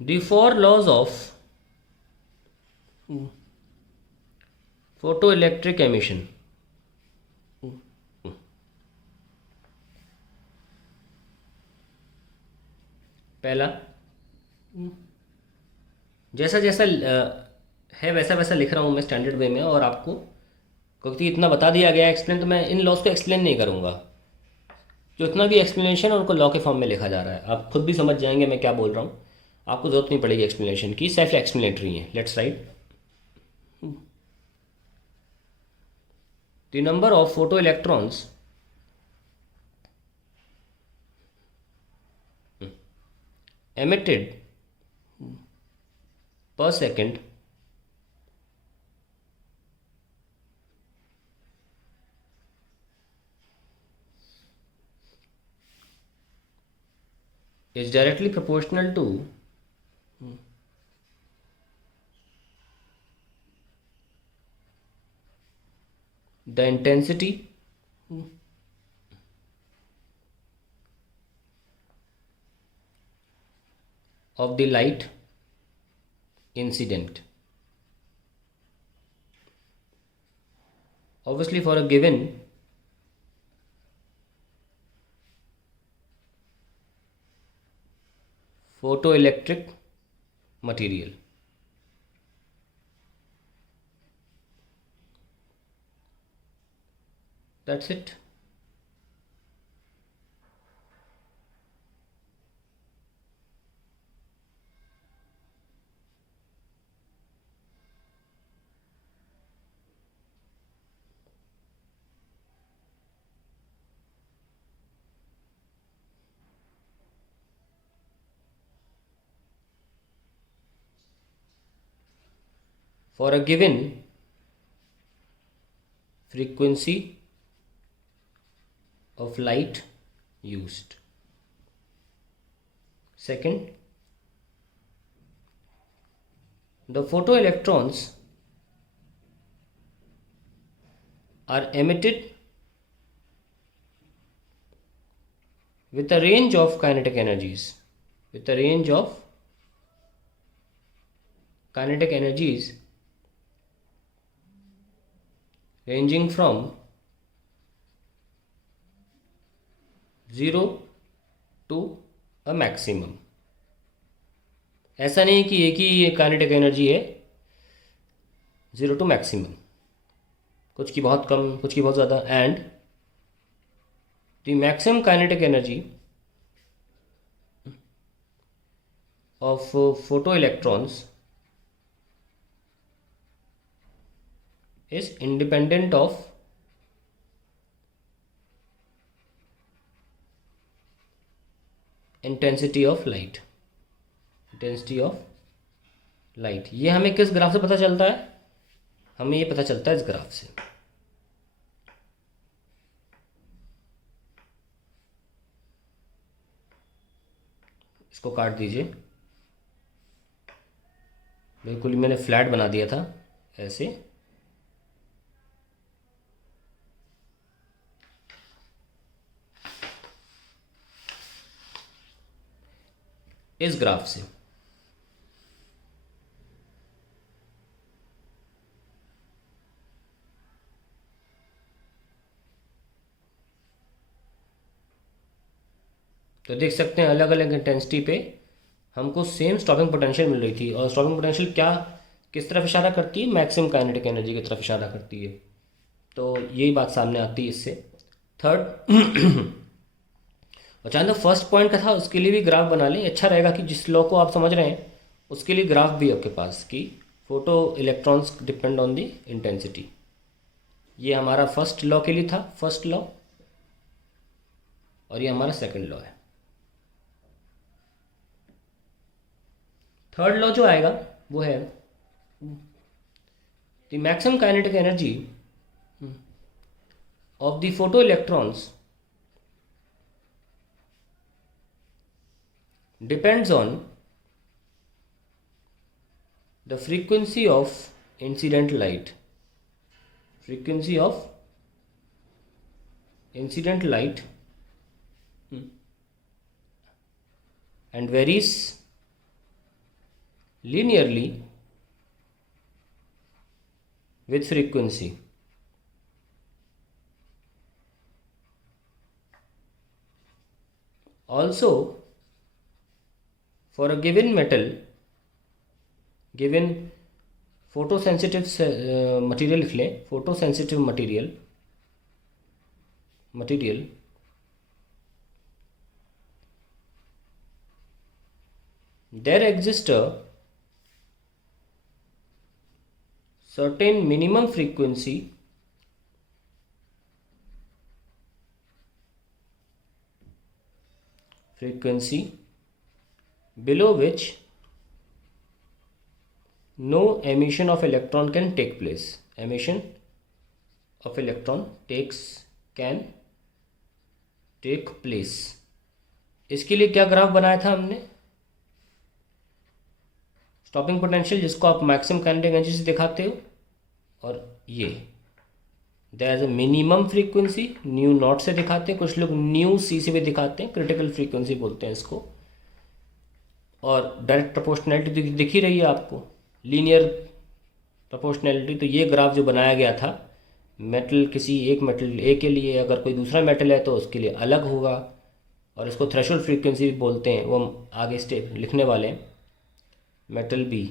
The four laws of photoelectric emission. पहला, जैसा जैसा है वैसा वैसा लिख रहा हूँ मैं स्टैंडर्ड वे में, और आपको क्योंकि इतना बता दिया गया एक्सप्लेन, तो मैं इन लॉस को एक्सप्लेन नहीं करूँगा। जो इतना भी एक्सप्लेनेशन है उनको लॉ के फॉर्म में लिखा जा रहा है, आप खुद भी समझ जाएंगे मैं क्या बोल रहा हूँ, आपको जरूरत नहीं पड़ेगी एक्सप्लेनेशन की, सेल्फ एक्सप्लेनेटरी है। Let's write the number of photo electrons emitted per second is directly proportional to the intensity of the light incident. Obviously, for a given photoelectric material. That's it. For a given frequency of light used. Second, the photoelectrons are emitted with a range of kinetic energies. With a range of kinetic energies ranging from 0 to a maximum. ऐसा नहीं कि एक ही kinetic energy है, 0 to maximum, कुछ की बहुत कम कुछ की बहुत ज़्यादा। And the maximum kinetic energy of photo electrons is independent of intensity of light. Intensity of light, ये हमें किस ग्राफ से पता चलता है? हमें ये पता चलता है इस ग्राफ से। इसको काट दीजिए, बिल्कुल ही मैंने फ्लैट बना दिया था ऐसे। इस ग्राफ से तो देख सकते हैं अलग अलग इंटेंसिटी पे हमको सेम स्टॉपिंग पोटेंशियल मिल रही थी, और स्टॉपिंग पोटेंशियल क्या किस तरफ इशारा करती है? मैक्सिमम काइनेटिक एनर्जी की तरफ इशारा करती है। तो यही बात सामने आती है इससे। थर्ड और चाहे तो फर्स्ट पॉइंट का था उसके लिए भी ग्राफ बना लें, अच्छा रहेगा कि जिस लॉ को आप समझ रहे हैं उसके लिए ग्राफ भी आपके पास कि photo electrons depend on the intensity. ये हमारा फर्स्ट लॉ के लिए था, फर्स्ट लॉ, और ये हमारा सेकंड लॉ है। थर्ड लॉ जो आएगा वो है the maximum kinetic energy of the photo electrons depends on the frequency of incident light. Frequency of incident light and varies linearly with frequency. Also, for a given metal, given photosensitive material लिख लें, photosensitive material there exists a certain minimum frequency below which no emission of electron can take place. Emission of electron can take place. इसके लिए क्या graph बनाया था हमने? Stopping potential, जिसको आप मैक्सिमम काइनेटिक एनर्जी से दिखाते हो, और ये there is a minimum frequency nu naught से दिखाते हैं, कुछ लोग न्यू सी से भी दिखाते हैं, क्रिटिकल फ्रीक्वेंसी बोलते हैं इसको, और डायरेक्ट प्रोपोर्शनैलिटी दिख ही रही है आपको, लीनियर प्रोपोर्शनैलिटी। तो ये ग्राफ जो बनाया गया था, मेटल किसी एक मेटल ए के लिए अगर कोई दूसरा मेटल है तो उसके लिए अलग होगा, और इसको थ्रेशोल्ड फ्रीक्वेंसी भी बोलते हैं, वो हम आगे स्टेप लिखने वाले हैं, मेटल बी।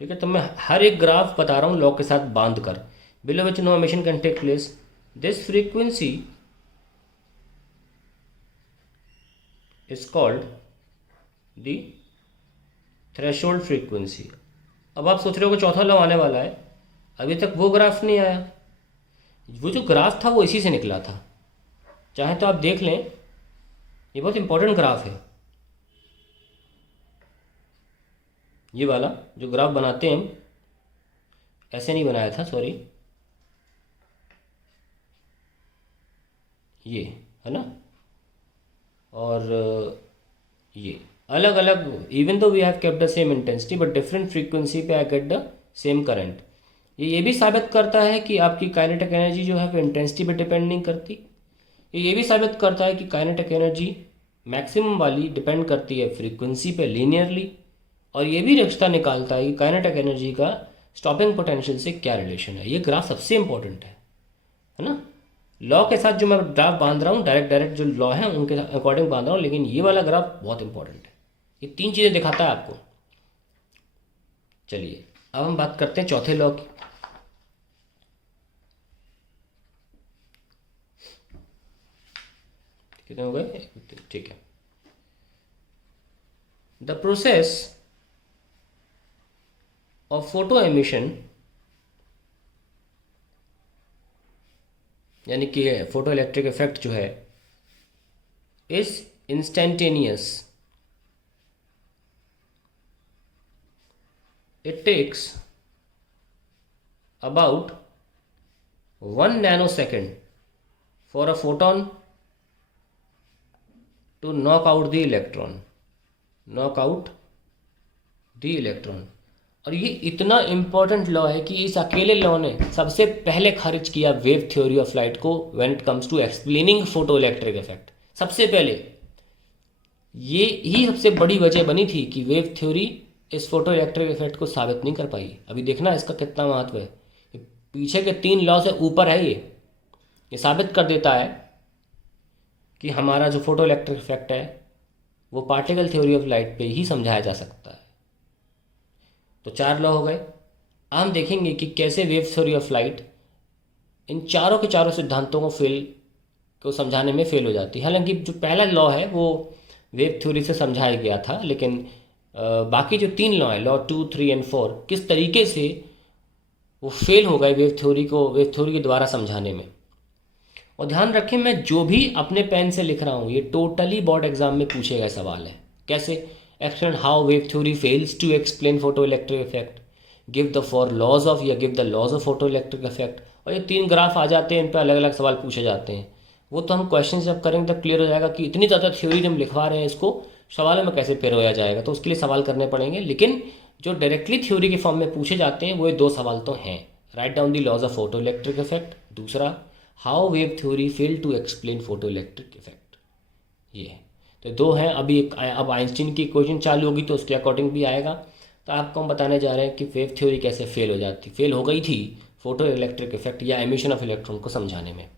ठीक है, तो मैं हर एक ग्राफ बता रहा हूँ लॉ के साथ बांध कर। Below which no emission can take place, this frequency is called the threshold frequency. अब आप सोच रहे हो कि चौथा लॉ आने वाला है, अभी तक वो ग्राफ नहीं आया। वो जो ग्राफ था वो इसी से निकला था, चाहे तो आप देख लें, ये बहुत इंपॉर्टेंट ग्राफ है। ये वाला जो ग्राफ बनाते हैं हम, ऐसे नहीं बनाया था, सॉरी, ये है ना, और ये अलग अलग, even though we have kept the same intensity but different frequency पे I get the same current. ये भी साबित करता है कि आपकी काइनेटिक एनर्जी जो है वो इंटेंसिटी पे डिपेंड नहीं करती। ये भी साबित करता है कि काइनेटिक एनर्जी मैक्सिमम वाली डिपेंड करती है फ्रीक्वेंसी पे लीनियरली, और ये भी रिश्ता निकालता है कि काइनेटिक एनर्जी का स्टॉपिंग पोटेंशियल से क्या रिलेशन है। ये ग्राफ सबसे इंपॉर्टेंट है ना। लॉ के साथ जो मैं ग्राफ बांध रहा हूँ, डायरेक्ट जो लॉ है उनके अकॉर्डिंग बांध रहा हूँ, लेकिन ये वाला ग्राफ बहुत इंपॉर्टेंट है, ये तीन चीज़ें दिखाता है आपको। चलिए अब हम बात करते हैं चौथे लॉ की। कितने हो गए? ठीक है। The process of photo emission, यानी कि फोटो इलेक्ट्रिक इफेक्ट जो है, is instantaneous. It takes about 1 nanosecond for a photon to knock out the electron, और ये इतना इम्पोर्टेंट लॉ है कि इस अकेले लॉ ने सबसे पहले खारिज किया वेव थ्योरी ऑफ लाइट को when it comes to explaining photo electric effect. सबसे पहले ये ही सबसे बड़ी वजह बनी थी कि वेव थ्योरी इस फोटो इलेक्ट्रिक इफेक्ट को साबित नहीं कर पाई। अभी देखना इसका कितना महत्व है, पीछे के 3 लॉ से ऊपर है। ये साबित कर देता है कि हमारा जो फोटो इलेक्ट्रिक इफेक्ट है वो पार्टिकल थ्योरी ऑफ लाइट पे ही समझाया जा सकता है। तो 4 लॉ हो गए। अब हम देखेंगे कि कैसे wave theory of light in चारों के चारों सिद्धांतों को समझाने में फेल हो जाती है। हालांकि जो पहला लॉ है वो वेव थ्योरी से समझाया गया था, लेकिन बाकी जो 3 लॉ हैं, लॉ 2, 3 एंड 4, किस तरीके से वो फेल हो गए वेव थ्योरी के द्वारा समझाने में। और ध्यान रखें, मैं जो भी अपने पेन से लिख रहा हूँ ये टोटली बोर्ड एग्जाम में पूछे गए सवाल है। कैसे? Explain how wave theory fails to explain photo electric effect, give the 4 laws of, या give the laws of photo electric effect. और ये 3 ग्राफ आ जाते हैं, इन पर अलग अलग सवाल पूछे जाते हैं। वो तो हम क्वेश्चन जब करेंगे तब क्लियर हो जाएगा कि इतनी ज़्यादा थ्योरी हम लिखवा रहे हैं, इसको सवालों में कैसे पेरोया जाएगा। तो उसके लिए सवाल करने पड़ेंगे, लेकिन जो डायरेक्टली थ्योरी के फॉर्म में पूछे जाते हैं वो 2 सवाल तो हैं। Write down the laws of photo electric effect, दूसरा how wave theory fail to explain photo electric effect. ये तो 2 हैं। अभी अब आइंस्टीन की इक्वेशन चालू होगी तो उसके अकॉर्डिंग भी आएगा। तो आपको हम बताने जा रहे हैं कि वेव थ्योरी कैसे फेल हो गई थी फोटो इलेक्ट्रिक इफेक्ट या एमिशन ऑफ इलेक्ट्रॉन को समझाने में।